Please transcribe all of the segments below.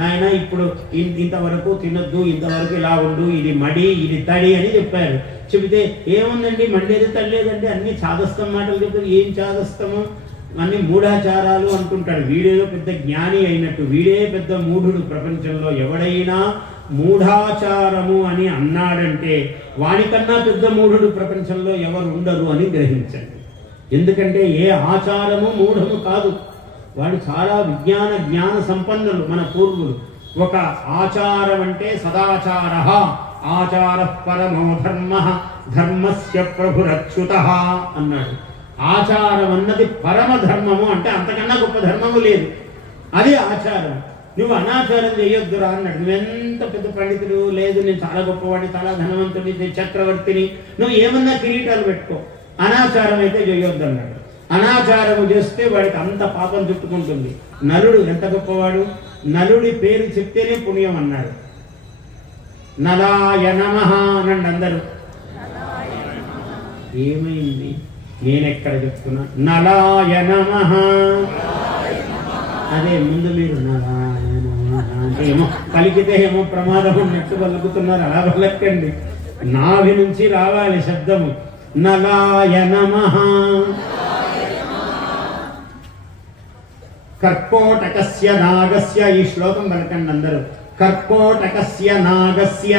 నాయన ఇప్పుడు ఇంతవరకు తినొద్దు, ఇంతవరకు ఇలా ఉండు, ఇది మడి ఇది తడి అని చెప్పారు. చెబితే ఏముందండి మండేది తల్లేదండి, అన్ని చాదస్తం మాటలు చెప్తారు. ఏం చాదస్తము, అన్ని మూఢాచారాలు అంటుంటాడు. వీడేదో పెద్ద జ్ఞాని అయినట్టు, వీడే పెద్ద మూఢుడు. ప్రపంచంలో ఎవడైనా మూఢాచారము అని అన్నాడంటే వానికన్నా పెద్ద మూఢుడు ప్రపంచంలో ఎవరు ఉండరు అని గ్రహించండి. ఎందుకంటే ఏ ఆచారము మూఢము కాదు, వాడు చాలా జ్ఞాన సంపన్నులు మన పూర్వులు. ఒక ఆచారం అంటే సదాచార, ఆచార పరమో ధర్మ, ధర్మస్య ప్రభురచ్యుత అన్నాడు. ఆచారం అన్నది పరమధర్మము, అంటే అంతకన్నా గొప్ప ధర్మము లేదు, అది ఆచారం. నువ్వు అనాచారం చేయొద్దురా అన్నాడు. నువ్వెంత పెద్ద పండితుడు, లేదు నేను చాలా గొప్పవాడిని, చాలా ధనవంతుడిని, నేను చక్రవర్తిని, నువ్వు ఏమన్నా కిరీటాలు పెట్టుకో, అనాచారం అయితే చేయొద్దు అన్నాడు. అనాచారము చేస్తే వాడికి అంత పాపం చుట్టుకుంటుంది. నలుడు ఎంత గొప్పవాడు, నలుడి పేరు చెప్తేనే పుణ్యం అన్నాడు. నలాయ నమః అనండి అందరూ. ఏమైంది, నేనెక్కడ చెప్తున్నా? నలాయ నమః. అదే ముందు మీరు నలాయ నమః అంటే ఏమో పలికితే ఏమో ప్రమాదం ఉన్నట్టు పలుకుతున్నారు, అలా పలకండి. నాభి నుంచి రావాలి శబ్దము. నలాయ నమః. కర్కోటకస్య నాగస్య, ఈ శ్లోకం పలకండి అందరూ. కర్కోటకస్య నాగస్య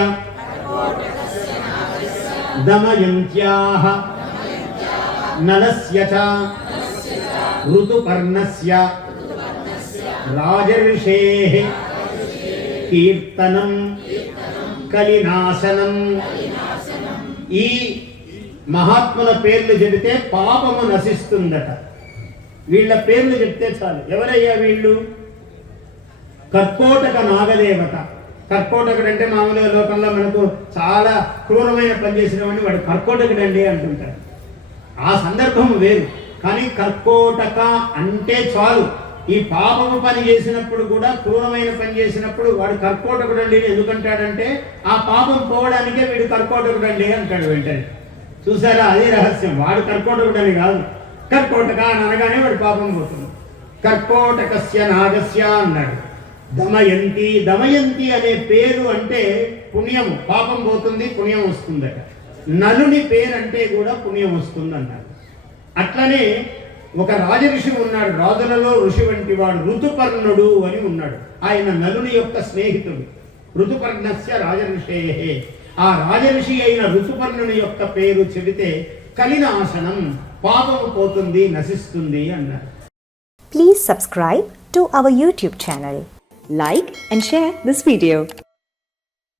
దమయంత్యాః నలస్య చ ఋతుపర్ణస్య రాజర్షేః కీర్తనం కలినాశనం. ఈ మహాత్ముల పేర్లు చెబితే పాపము నశిస్తుందట. వీళ్ళ పేర్లు చెప్తే చాలు. ఎవరయ్యా వీళ్ళు? కర్కోటక నాగదేవత. కర్కోటకుడు అంటే మామూలుగా లోకంలో మనకు చాలా క్రూరమైన పని చేసినవని వాడు కర్కోటకుడు అండి అంటుంటారు. ఆ సందర్భం వేరు. కానీ కర్కోటక అంటే చాలు. ఈ పాపము పని చేసినప్పుడు కూడా, క్రూరమైన పని చేసినప్పుడు వాడు కర్కోటకుడు అండి ఎందుకంటాడంటే ఆ పాపం పోవడానికే వీడు కర్కోటకుడు అండి అంటాడు వెంటనే. చూసారా, అదే రహస్యం. వాడు కర్కోటకుడు అని కాదు, కర్కోటక అని అనగానే వాడు పాపం పోతుంది. కర్కోటకస్య నాగస్య అన్నాడు. దమయంతి, దమయంతి అనే పేరు అంటే పుణ్యము, పాపం పోతుంది, పుణ్యం వస్తుందట. నలుని పేరు అంటే కూడా పుణ్యం వస్తుంది అన్నాడు. అట్లనే ఒక రాజఋషి ఉన్నాడు, రాజులలో ఋషి వంటి వాడు, ఋతుపర్ణుడు అని ఉన్నాడు. ఆయన నలుని యొక్క స్నేహితుడు. ఋతుపర్ణస్య రాజఋషేః. ఆ రాజఋషి అయిన ఋతుపర్ణుని యొక్క పేరు చెబితే కలినాశనం, పాపము పోతుంది, నశిస్తుంది అన్నారు. Please subscribe to our YouTube channel. Like and share this video.